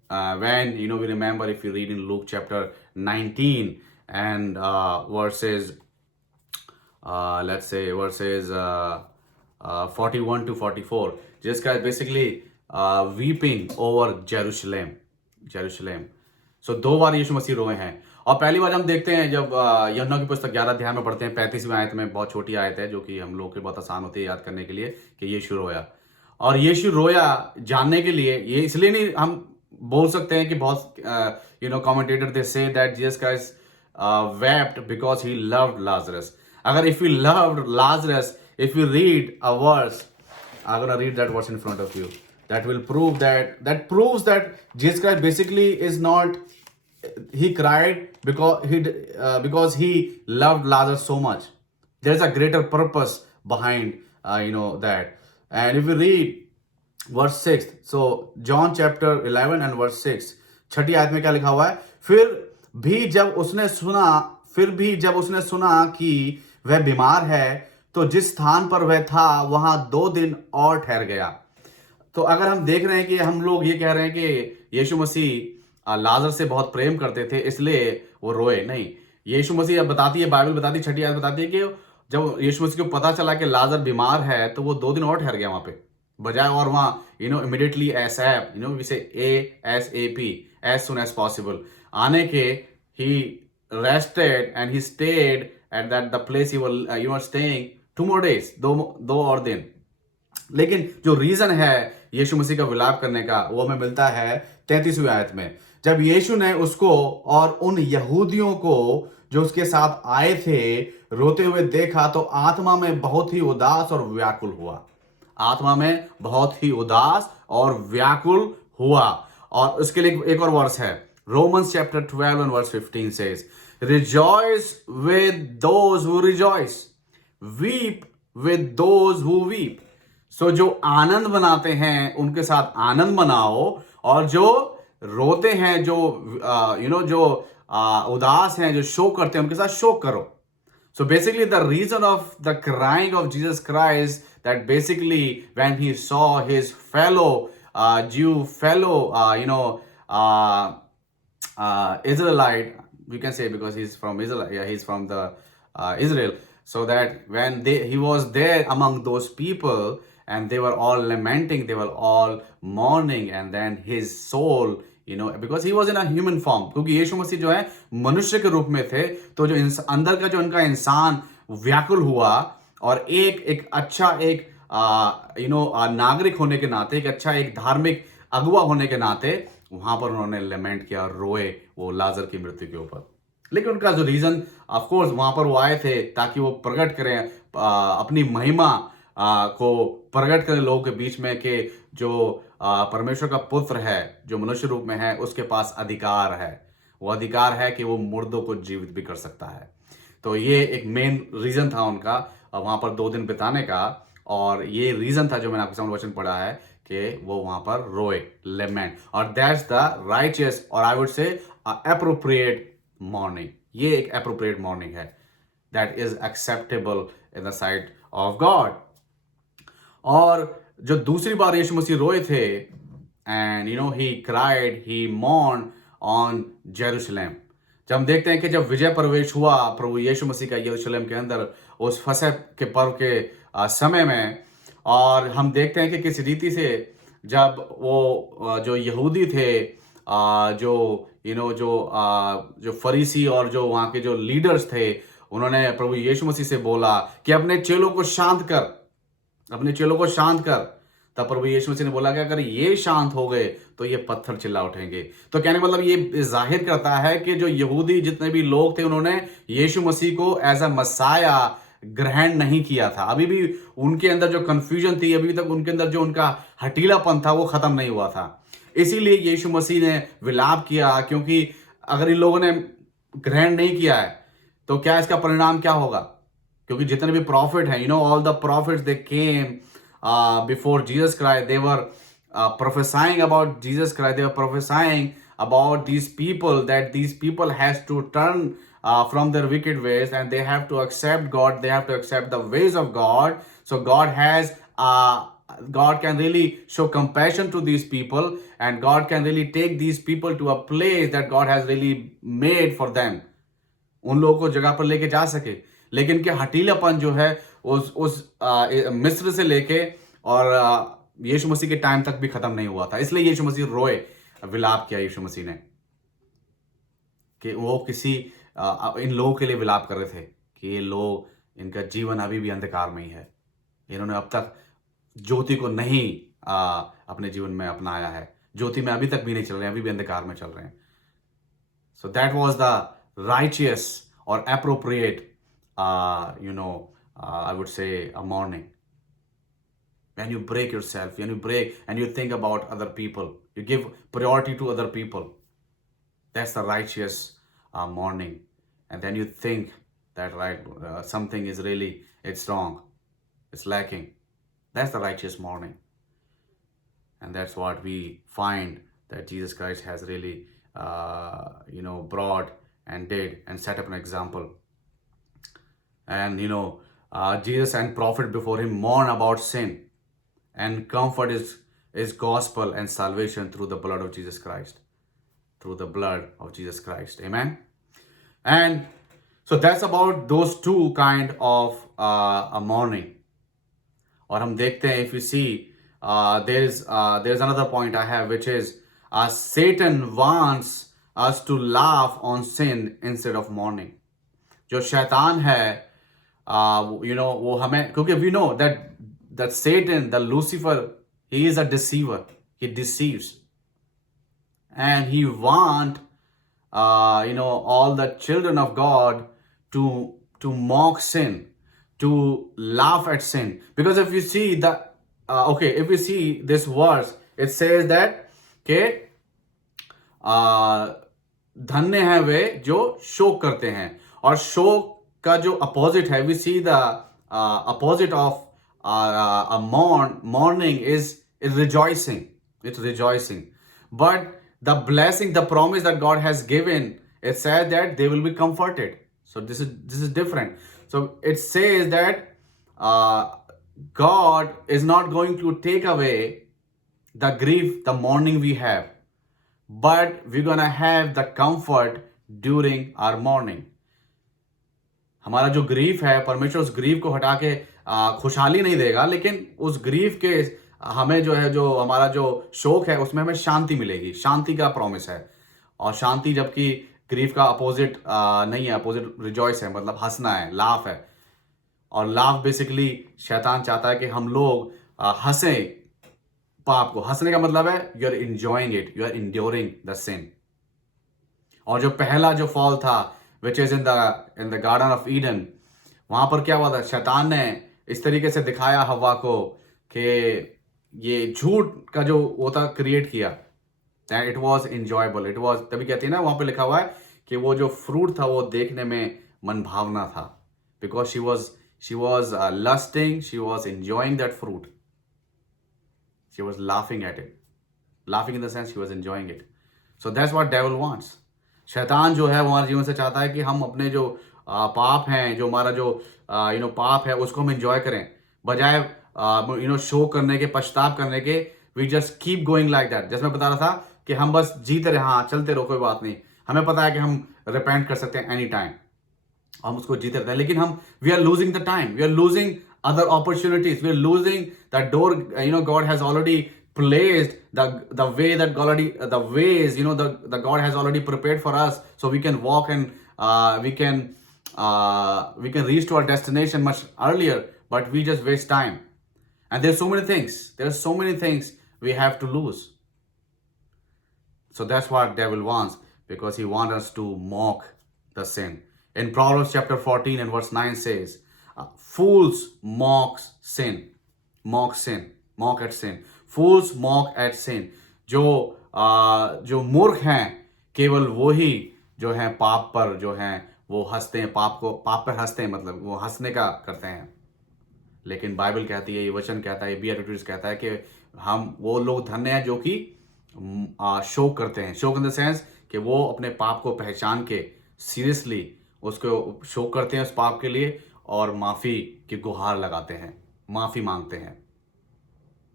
when we remember, if you read in Luke chapter 19 and verses let's say verses 41 to 44, Jesus Christ basically weeping over Jerusalem. सो दो बार यीशु मसीह रोए हैं। और पहली बार हम देखते हैं जब यूहन्ना की पुस्तक 11 अध्याय में पढ़ते हैं 35वीं आयत में, बहुत छोटी आयत है जो कि हम लोग के बहुत आसान होती है याद करने के लिए, कि यीशु रोया। और यीशु रोया जानने के लिए, ये इसलिए नहीं हम बोल सकते हैं कि बहुत commentator they say that Jesus Christ wept because he loved Lazarus. अगर if he loved Lazarus, if you read a verse, I'm gonna read that verse in front of you. That will prove that proves that Jesus Christ basically is not. He cried because he loved Lazarus so much. There's a greater purpose behind that. And if you read verse 6, so John chapter 11 and verse 6, छठी आयत में क्या लिखा हुआ है? फिर भी जब उसने सुना कि वह बीमार है, तो जिस स्थान पर वह था वहां 2 दिन और ठहर गया। तो अगर हम देख रहे हैं कि हम लोग ये कह रहे हैं कि यीशु मसीह लाजर से बहुत प्रेम करते थे इसलिए वो रोए, नहीं। यीशु मसीह बताती है, बाइबल बताती है, छठी आयत बताती है कि जब यीशु मसीह को पता चला कि लाजर बीमार है तो वो 2 दिन और ठहर गया वहां पे, बजाय और वहां इमीडिएटली एसएप वी से ASAP, as soon as possible आने के, he rested and he stayed at the place he was staying 2 more days, 2 और दिन। लेकिन जो रीजन है यीशु मसीह का विलाप करने का वो हमें मिलता है 33वीं आयत में, जब यीशु ने उसको और उन यहूदियों को जो उसके साथ आए थे रोते हुए देखा तो आत्मा में बहुत ही उदास और व्याकुल हुआ। आत्मा में बहुत ही उदास और व्याकुल हुआ। और उसके लिए एक और वर्स है, Romans chapter 12 and verse 15 says, rejoice with those who rejoice, weep with those who weep. So जो आनंद मनाते हैं उनके साथ आनंद मनाओ, और जो रोते हैं, जो उदास हैं, जो शोक करते हैं, उनके साथ शोक करो। So basically the reason of the crying of Jesus Christ, that basically when he saw his fellow Israelite, we can say, because he's from Israel, he's from the Israel, so that when he was there among those people and they were all lamenting, they were all mourning, and then his soul, because he was in a human form, क्योंकि यीशु मसीह जो है मनुष्य के रूप में थे, तो जो अंदर का जो उनका इंसान व्याकुल हुआ, और एक अच्छा नागरिक होने के नाते, एक धार्मिक अगुआ होने के नाते वहां पर उन्होंने लेमेंट किया, रोए वो लाजर की मृत्यु के ऊपर। लेकिन उनका जो रीजन, ऑफ कोर्स वहां पर वो आए थे ताकि वो प्रकट करें अपनी महिमा को प्रकट करें लोगों के बीच में, कि जो परमेश्वर का पुत्र है, जो मनुष्य रूप में है, उसके पास अधिकार है। वो अधिकार है कि वो मुर्दों को जीवित भी कर सकता है। तो ये एक मेन रीजन था उनका वहां पर 2 दिन बिताने का, और ये रीजन था जो मैंने आपके सामने वचन पढ़ा है कि वो वहां पर रोए, लेमेंट। और दैट्स द राइचियस, और I would say appropriate morning. ये एक एप्रोप्रिएट मॉर्निंग है, that is acceptable in the site of God. और जो दूसरी बार यीशु मसीह रोए थे, and he cried, he mourn on Jerusalem. जब हम देखते हैं कि जब विजय प्रवेश हुआ प्रभु यीशु मसीह का यरूशलेम के अंदर उस फसह के पर्व के समय में, और हम देखते हैं कि किस रीति से जब वो जो यहूदी थे, जो फरीसी और जो वहाँ के जो लीडर्स थे, उन्होंने प्रभु यीशु मसीह से बोला कि अपने चेलों को शांत कर। तब प्रभु यीशु मसीह ने बोला कि अगर ये शांत हो गए तो ये पत्थर चिल्ला उठेंगे। तो कहने मतलब ये जाहिर करता है कि जो यहूदी जितने भी लोग थे, उन्होंने यीशु मसीह को एज अ मसाया ग्रहण नहीं किया था। अभी भी उनके अंदर जो कंफ्यूजन थी, अभी तक उनके अंदर जो उनका हठीलापन था वो खत्म नहीं हुआ था। इसीलिए यीशु मसीह ने विलाप किया, क्योंकि अगर इन लोगों ने ग्रहण नहीं किया है तो क्या इसका परिणाम क्या होगा? क्योंकि जितने भी प्रॉफिट हैं, all the profits they came before Jesus Christ, they were prophesying about Jesus Christ. They were prophesying about these people, that these people has to turn from their wicked ways, and they have to accept God. They have to accept the ways of God. So God has God can really show compassion to these people, and God can really take these people to a place that God has really made for them. उन लोगों को जगह पर लेके जा सके। लेकिन क्या हठीलापन जो है उस मिस्र से लेके और यीशु मसीह के टाइम तक भी खत्म नहीं हुआ था। इसलिए यीशु मसीह रोए, विलाप किया यीशु मसीह ने, कि वो किसी इन लोगों के लिए विलाप कर रहे थे कि ये लोग, इनका जीवन अभी भी अंधकार में ही है, इन्होंने अब तक ज्योति को नहीं अपने जीवन में अपनाया है, ज्योति में अभी तक भी नहीं चल रहे हैं, अभी भी अंधकार में चल रहे हैं। So that was the righteous or appropriate, I would say a mourning. When you break yourself, when you break and you think about other people, you give priority to other people. That's the righteous mourning. And then you think that something is really, it's wrong, it's lacking. That's the righteous mourning. And that's what we find that Jesus Christ has really, brought and did and set up an example. And Jesus and prophet before him mourn about sin and comfort his gospel and salvation through the blood of Jesus Christ. Through the blood of Jesus Christ. Amen. And so that's about those two kind of a mourning. और हम देखते हैं, if you see, there's another point I have, which is Satan wants us to laugh on sin instead of mourning. जो शैतान है, वो हमें, क्योंकि we know that Satan, the Lucifer, he is a deceiver. He deceives, and he want all the children of God to mock sin, to laugh at sin. Because if you see if you see this verse, it says that, okay, धन्य है वे जो शोक करते हैं, और शोक का जो अपोजिट है, we see the opposite of mourning is rejoicing. It's rejoicing. But the blessing, the promise that God has given, it says that they will be comforted. So this is different. So it says that God is not going to take away the grief, the mourning we have, but we're gonna have the comfort during our mourning. हमारा जो grief है, परमेश्वर उस grief को हटा के खुशहाली नहीं देगा, लेकिन उस ग्रीफ के हमें जो हमारा जो शोक है उसमें हमें शांति मिलेगी। शांति का प्रॉमिस है, और शांति जबकि ग्रीफ का अपोजिट नहीं है, अपोजिट रिजॉइस है, मतलब हंसना है, लाफ है। और लाफ बेसिकली शैतान चाहता है कि हम लोग हंसें पाप को। हंसने का मतलब है you are enjoying it, you are enduring the scene. और जो पहला जो फॉल था, which is in the garden of Eden, वहां पर क्या हुआ था, शैतान ने इस तरीके से दिखाया हवा को कि ये झूठ का जो वो था क्रिएट किया, and it was enjoyable, it was, तभी कहती है ना, वहां पे लिखा हुआ है कि वो जो फ्रूट था वो देखने में मन भावना था, because she was लस्टिंग, she was enjoying that fruit, she was laughing at it, laughing in the sense she was enjoying it. So that's what devil wants. शैतान जो है वो हमारे जीवन से चाहता है कि हम अपने जो पाप हैं, जो हमारा जो पाप है, उसको हम एंजॉय करें, बजाय शो करने के, पश्चाताप करने के। We just keep going like that. जैसे मैं बता रहा था कि हम बस जीते रहे, हाँ चलते रहो, कोई बात नहीं, हमें पता है कि हम रिपेंट कर सकते हैं एनी टाइम, हम उसको जीते रहते हैं, लेकिन हम we are losing the time, we are losing other opportunities, we are losing that door. God has already placed the way that God already, the ways, the God has already prepared for us, so we can walk and we can reach to our destination much earlier, but we just waste time. And there's so many things we have to lose. So that's what devil wants, because he wants us to mock the sin. In Proverbs chapter 14 and verse 9 says, fools mock at sin. Fools mock at sin. जो मूर्ख हैं, केवल वो ही जो हैं पाप पर जो हैं वो हंसते हैं, पाप पर हंसते हैं, मतलब वो हंसने का करते हैं। लेकिन बाइबल कहती है, ये वचन कहता है, ये बीएटिट्यूड्स कहता है कि हम वो लोग धन्य हैं जो कि शोक करते हैं। शोक इन द सेंस कि वो अपने पाप को पहचान के सीरियसली उसको शोक करते हैं उस पाप के लिए, और माफ़ी की गुहार लगाते हैं, माफ़ी मांगते हैं।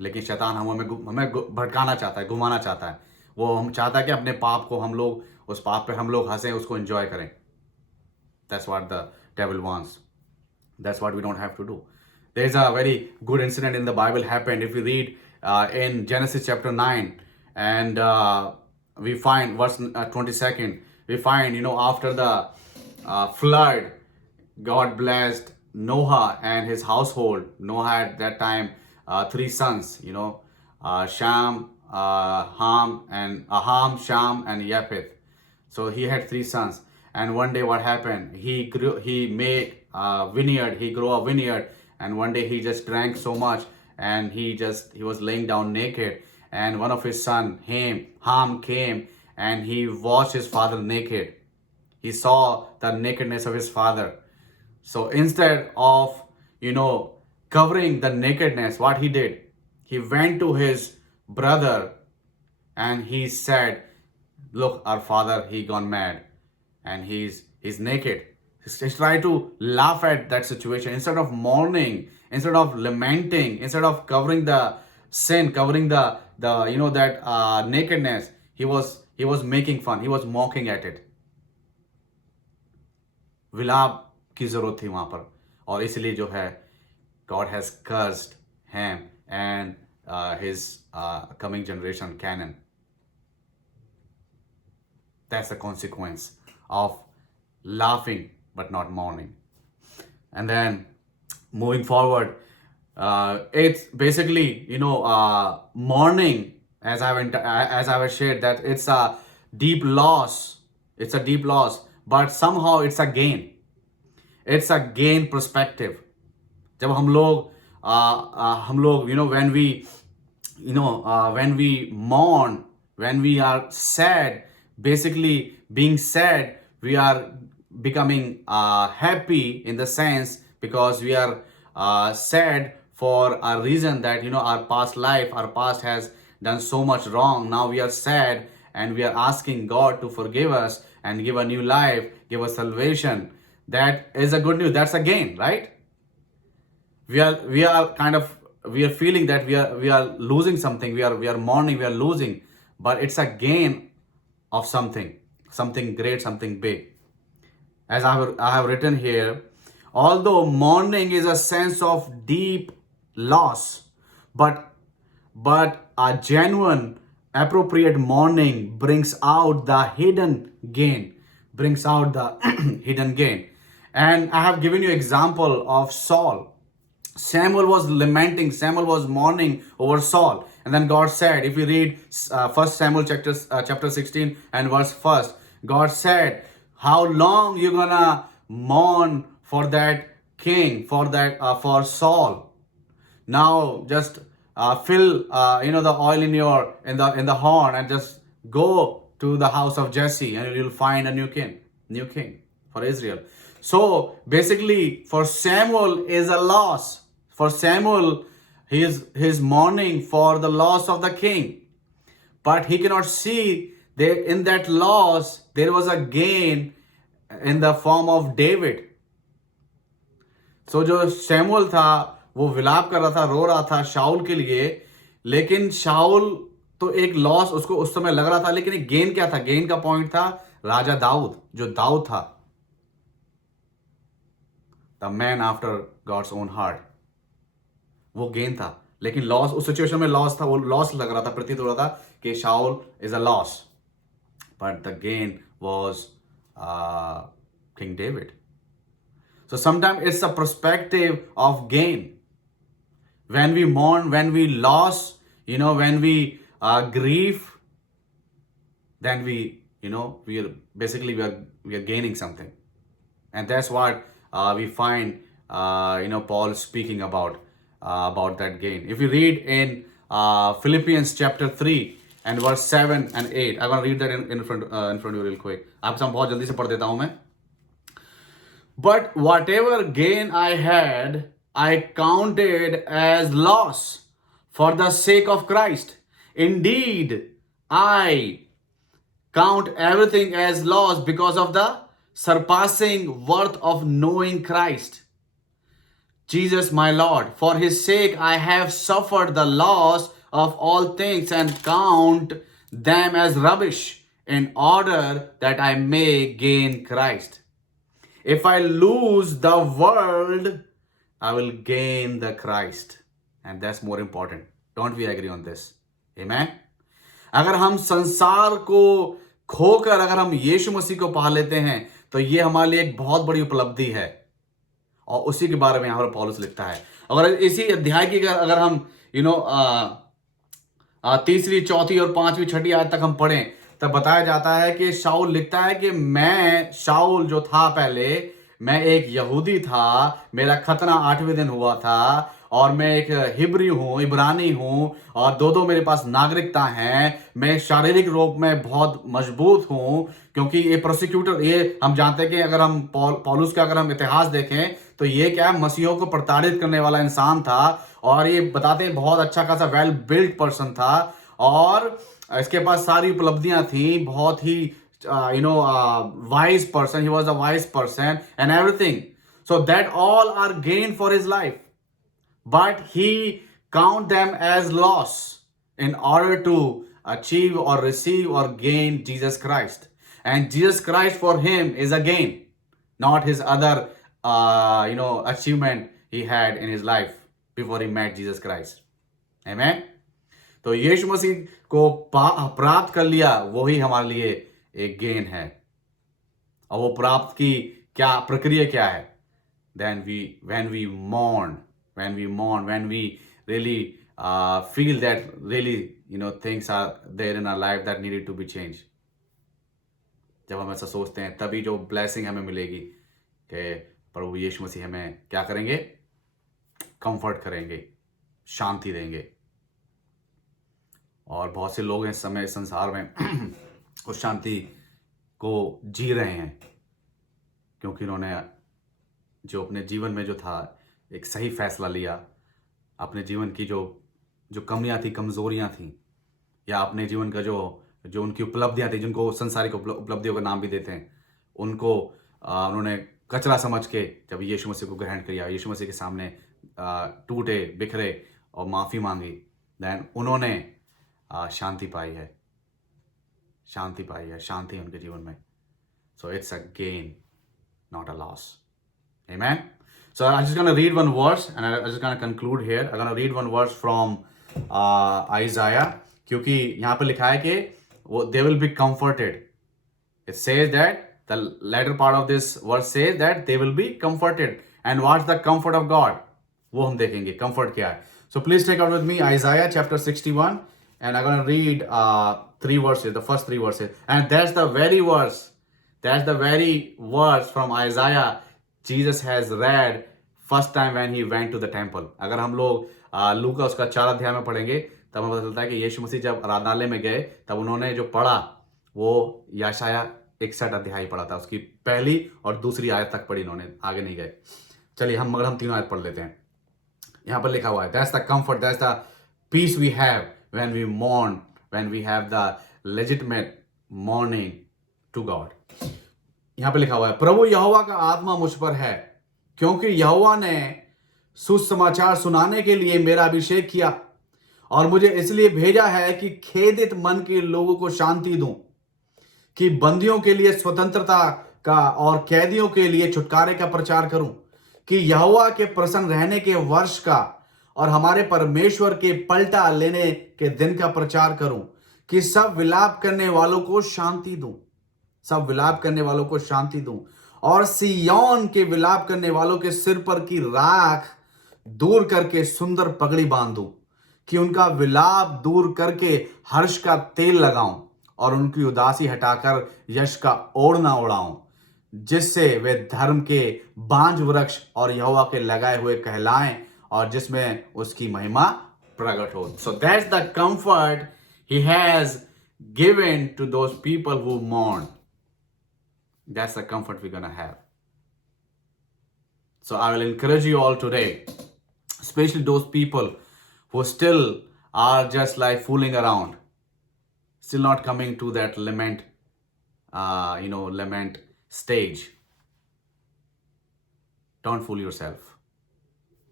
लेकिन शैतान हमें भटकाना चाहता है, घुमाना चाहता है। वो हम चाहता है कि अपने पाप को हम लोग, उस पाप पे हम लोग हंसें, उसको एंजॉय करें। That's what the devil wants. That's what we don't have to do. There's a very good incident in the Bible happened. If you read in Genesis chapter 9, and we find verse 22nd, we find, after the flood, God blessed Noah and his household. Noah had at that time three sons, Sham, Aham, Sham, and Japheth. So he had three sons. And one day what happened? He made a vineyard, he grew a vineyard, and one day he just drank so much and he was laying down naked. And one of his son, Ham came and he watched his father naked. He saw the nakedness of his father. So instead of, covering the nakedness, what he did, he went to his brother and he said, look, our father, he gone mad and he's naked. He's trying to laugh at that situation. Instead of mourning, instead of lamenting, instead of covering the sin, covering the that nakedness, he was making fun, he was mocking at it. विलाप की जरूरत थी वहां पर, और इसलिए जो है, God has cursed him and his coming generation, Canaan. That's the consequence of laughing but not mourning. And then moving forward, it's basically, mourning, as I've shared, that it's a deep loss. It's a deep loss, but somehow it's a gain. It's a gain perspective. जब हम लोग, when we mourn, when we are sad, basically being sad, we are becoming happy in the sense, because we are sad for a reason that, our past life, our past has done so much wrong. Now we are sad and we are asking God to forgive us and give a new life, give us salvation. That is a good news. That's a gain, right? We are feeling that we are losing something. We are mourning, we are losing, but it's a gain of something great, something big. As I have written here, although mourning is a sense of deep loss, but a genuine, appropriate mourning brings out the hidden gain, hidden gain. And I have given you example of Saul. Samuel was lamenting, Samuel was mourning over Saul. And then God said, if you read 1 Samuel chapter 16 and verse 1, God said, how long you gonna mourn for that king, for Saul? Now just fill the oil in the horn and just go to the house of Jesse and you'll find a new king for Israel. So basically, for Samuel is a loss. For Samuel, his mourning for the loss of the king. But he cannot see that in that loss, there was a gain in the form of David. So जो Samuel था, वो विलाप कर रहा था, रो रहा था शाऊल के लिए, लेकिन शाऊल तो एक लॉस उसको उस समय लग रहा था, लेकिन एक गेन क्या था? गेन का पॉइंट था राजा दाऊद, जो दाऊद था, the man after God's own heart, वो गेन था। लेकिन लॉस, उस सिचुएशन में लॉस था, वो लॉस लग रहा था, प्रतीत हो रहा था कि शाऊल is a loss, but the gain was king David. So sometimes it's a perspective of gain. When we mourn, when we lost, when we grieve, then we are gaining something, and that's what we find Paul speaking about that gain. If you read in Philippians chapter 3 and verse 7 and 8, I'm going to read that in front of you real quick. आपसे बहुत जल्दी से पढ़ देता हूं मैं. But whatever gain I had, I counted as loss for the sake of Christ. Indeed, I count everything as loss because of the surpassing worth of knowing Christ. Jesus my Lord. For his sake I have suffered the loss of all things and count them as rubbish in order that I may gain Christ. If I lose the world, I will gain the Christ. And that's more important. Don't we agree on this? Amen. अगर हम संसार को खोकर अगर हम यीशु मसीह को पा लेते हैं तो ये हमारे लिए एक बहुत बड़ी उपलब्धि है, और उसी के बारे में यहाँ पर पौलुस लिखता है. अगर इसी अध्याय की अगर हम तीसरी, चौथी और पांचवी, छठी आयत तक हम पढ़ें तब बताया जाता है कि शाऊल लिखता है कि मैं शाऊल जो था पहले, मैं एक यहूदी था, मेरा खतना 8वें दिन हुआ था, और मैं एक हिब्री हूँ, इब्रानी हूँ, और दो मेरे पास नागरिकता हैं. मैं शारीरिक रूप में बहुत मजबूत हूँ, क्योंकि ये प्रोसिक्यूटर, ये हम जानते हैं कि अगर हम पौलुस का अगर हम इतिहास देखें तो ये क्या है, मसीहों को प्रताड़ित करने वाला इंसान था, और ये बताते हैं बहुत अच्छा खासा वेल बिल्ट पर्सन था, और इसके पास सारी उपलब्धियां थी, बहुत ही wise person. He was a wise person and everything. So that all are gain for his life. But he count them as loss in order to achieve or receive or gain Jesus Christ. And Jesus Christ for him is a gain, not his other, achievement he had in his life before he met Jesus Christ. Amen. तो यीशु मसीह को प्राप्त कर लिया, वही हमारे लिए एक gain है. और वो प्राप्त की क्या प्रक्रिया क्या है? Then when we mourn, when we really feel that really things are there in our life that needed to be changed. जब हम ऐसा सोचते हैं तभी जो ब्लेसिंग हमें मिलेगी कि प्रभु यीशु मसीह हमें क्या करेंगे? कंफर्ट करेंगे, शांति देंगे. और बहुत से लोग हैं इस समय संसार में उस शांति को जी रहे हैं, क्योंकि उन्होंने जो अपने जीवन में जो था एक सही फैसला लिया. अपने जीवन की जो कमियां थी, कमजोरियां थी, या अपने जीवन का जो उनकी उपलब्धियां थी, जिनको संसारिक उपलब्धियों का नाम भी देते हैं, उनको उन्होंने कचरा समझ के जब यीशु मसीह को ग्रहण किया, यीशु मसीह के सामने टूटे बिखरे और माफ़ी मांगी, देन उन्होंने शांति पाई है, शांति उनके जीवन में. So it's a gain, not a loss. Amen. So I'm just going to read one verse and I'm just going to conclude here. I'm going to read one verse from Isaiah, क्योंकि यहाँ पर लिखा है कि they will be comforted. It says that the latter part of this verse says that they will be comforted. And what's the comfort of God? वो हम देखेंगे comfort क्या है. So please take out with me Isaiah chapter 61, and I'm going to read 3 verses, the first 3 verses. And that's the very verse from Isaiah Jesus has read first time when he went to the temple. अगर हम लोग लूका उसका 4 अध्याय में पढ़ेंगे तब हमें पता चलता है कि यीशु मसीह जब आराधनालय में गए तब उन्होंने जो पढ़ा वो यशाया 61 अध्याय पढ़ा था. उसकी पहली और दूसरी आयत तक पढ़ी उन्होंने, आगे नहीं गए. चलिए हम तीनों आयत पढ़ लेते हैं. यहाँ पर लिखा हुआ है, that's the comfort, that's the peace we have when we mourn, when we have the legitimate mourning to God. यहाँ पे लिखा हुआ है, प्रभु यहोवा का आत्मा मुझ पर है, क्योंकि यहोवा ने सुसमाचार सुनाने के लिए मेरा अभिषेक किया, और मुझे इसलिए भेजा है कि खेदित मन के लोगों को शांति दूं, कि बंदियों के लिए स्वतंत्रता का और कैदियों के लिए छुटकारे का प्रचार करूं, कि यहोवा के प्रसन्न रहने के वर्ष का और हमारे परमेश्वर के पलटा लेने के दिन का प्रचार करूं, कि सब विलाप करने वालों को शांति दूं, और सिय्योन के विलाप करने वालों के सिर पर की राख दूर करके सुंदर पगड़ी बांध दूं, कि उनका विलाप दूर करके हर्ष का तेल लगाऊं, और उनकी उदासी हटाकर यश का ओढ़ना ओढ़ाऊं, जिससे वे धर्म के बांझ वृक्ष और यहोवा के लगाए हुए कहलाएं, और जिसमें उसकी महिमा प्रकट हो. So that's the comfort he has given to those people who mourn. That's the comfort we're going to have. So I will encourage you all today, especially those people who still are just like fooling around, still not coming to that lament stage. Don't fool yourself.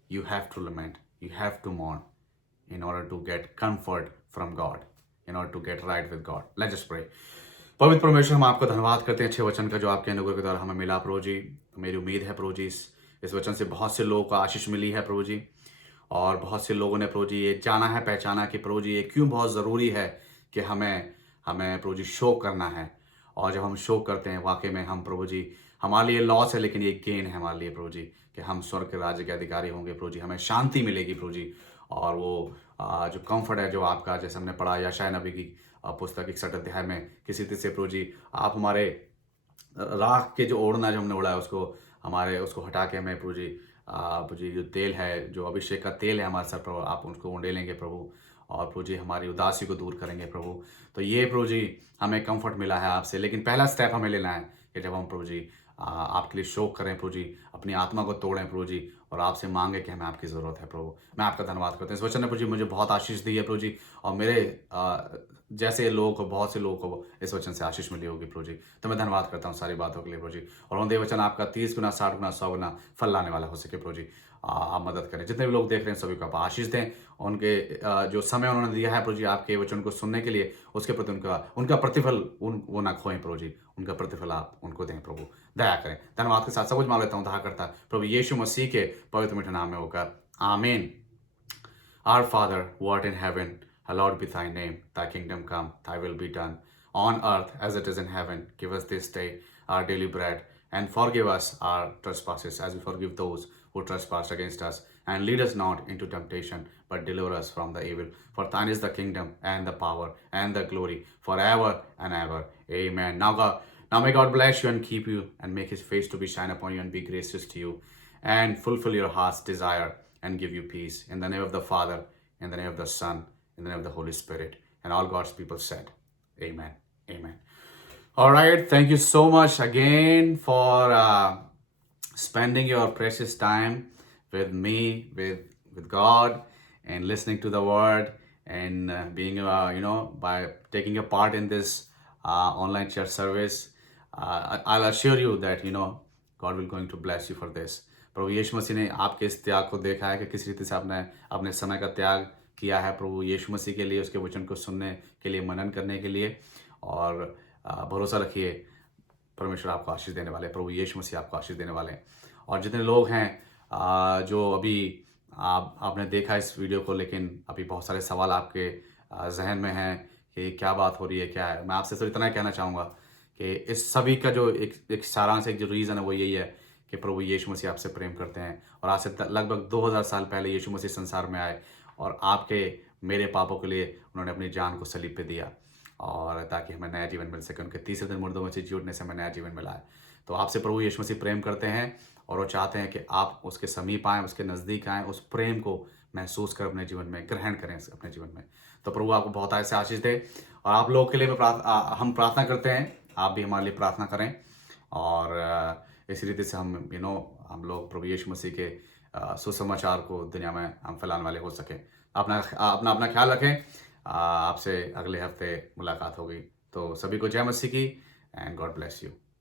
you have to lament, you have to mourn in order to get comfort from God, in order to get right with God. Let's just pray. पवित्र परमेश्वर, हम आपका धन्यवाद करते हैं अच्छे वचन का जो आपके अनुग्रह के द्वारा हमें मिला प्रभु जी। मेरी उम्मीद है प्रभु जी इस वचन से बहुत से लोगों को आशीष मिली है प्रभु जी, और बहुत से लोगों ने प्रभु जी ये जाना है, पहचाना कि प्रभु जी ये क्यों बहुत ज़रूरी है कि हमें हमें प्रभु जी शोक करना है। और जब हम शोक करते हैं वाकई में हम प्रभु जी, हमारे लिए लॉस है लेकिन ये गेन है हमारे लिए प्रभु जी, कि हम स्वर्ग के राज्य के अधिकारी होंगे प्रभु जी, हमें शांति मिलेगी प्रभु जी। और वो जो कंफर्ट है जो आपका, जैसे हमने पढ़ा यशायाह नबी की पुस्तक 61 अध्याय में, किसी तरह से प्रभु जी आप हमारे राख के जो ओढ़ना जो हमने ओढ़ा है उसको हमारे उसको हटा के हमें प्रभु जी जो तेल है, जो अभिषेक का तेल है हमारे सर पर, आप उसको उंडेलेंगे प्रभु, और प्रभु जी हमारी उदासी को दूर करेंगे प्रभु। तो ये प्रभु जी हमें कंफर्ट मिला है आपसे, लेकिन पहला स्टेप हमें लेना है कि जब हम प्रभु जी आपके लिए शोक करें प्रभु जी, अपनी आत्मा को तोड़ें प्रभु जी, और आपसे मांगे कि हमें आपकी ज़रूरत है प्रभु। मैं आपका धन्यवाद करता हूँ, इस वचन ने प्रभु जी मुझे बहुत आशीष दी है प्रभु जी, और मेरे जैसे लोगों को, बहुत से लोगों को इस वचन से आशीष मिली होगी प्रभु जी। तो मैं धन्यवाद करता हूँ सारी बातों के लिए प्रभु जी, और उन वचन आपका 30 गुना 60 गुना 100 गुना फल लाने वाला हो सके प्रभु जी। आप मदद करें, जितने भी लोग देख रहे हैं सभी को आप आशीष दें, उनके जो समय उन्होंने दिया है प्रभु जी आपके वचन को सुनने के लिए, उसके प्रति उनका प्रतिफल वो ना खोएं प्रभु जी, उनका प्रतिफल आप उनको दें प्रभु, दया करें। धन्यवाद के साथ सब कुछ मांग लेता हूँ दया करता प्रभु यीशु मसीह के पवित्र मीठे नाम में होकर, आमीन। Our Father, who art in heaven, hallowed be thy name. Thy kingdom come, thy will be done, on earth as it is in heaven. Give us this day our daily bread, and forgive us our trespasses, as we forgive those who trespass against us. And lead us not into temptation, but deliver us from the evil. For thine is the kingdom, and the power, and the glory, forever and ever. Amen. Now may God bless you and keep you, and make his face to be shine upon you and be gracious to you, and fulfill your heart's desire, and give you peace. In the name of the Father, in the name of the Son, in the name of the Holy Spirit. And all God's people said, Amen. Amen. All right. Thank you so much again for spending your precious time with me, with God, and listening to the Word, and being, by taking a part in this online church service. I'll assure you that, God will going to bless you for this. प्रभु यीशु मसीह ने आपके इस त्याग को देखा है कि किस रीति से आपने अपने समय का त्याग किया है प्रभु यीशु मसीह के लिए, उसके वचन को सुनने के लिए, मनन करने के लिए। और भरोसा रखिए परमेश्वर आपको आशीष देने वाले, प्रभु यीशु मसीह आपको आशीष देने वाले। और जितने लोग हैं जो अभी आपने देखा इस वीडियो को, लेकिन अभी बहुत सारे सवाल आपके जहन में हैं कि क्या बात हो रही है, क्या है, मैं आपसे सिर्फ इतना ही कहना चाहूँगा कि इस सभी का जो एक सारांश, एक जो रीज़न है वो यही है कि प्रभु यीशु मसीह आपसे प्रेम करते हैं। और आज से लगभग 2000 साल पहले यीशु मसीह संसार में आए और आपके मेरे पापों के लिए उन्होंने अपनी जान को सलीब पे दिया, और ताकि हमें नया जीवन मिल सके। उनके तीसरे दिन मुर्दों में से जी उठने से हमें नया जीवन मिला है। तो आपसे प्रभु यीशु मसीह प्रेम करते हैं, और वो चाहते हैं कि आप उसके समीप आएँ, उसके नज़दीक आएँ, उस प्रेम को महसूस कर अपने जीवन में ग्रहण करें अपने जीवन में। तो प्रभु आपको बहुत ऐसे आशीष दे। और आप लोगों के लिए हम प्रार्थना करते हैं, आप भी हमारे लिए प्रार्थना करें, और इसी रीति से हम लोग प्रभु यीशु मसीह के सुसमाचार को दुनिया में हम फैलाने वाले हो सकें। अपना ख्याल रखें। आपसे अगले हफ्ते मुलाकात होगी। तो सभी को जय मसीह की, एंड गॉड ब्लेस यू।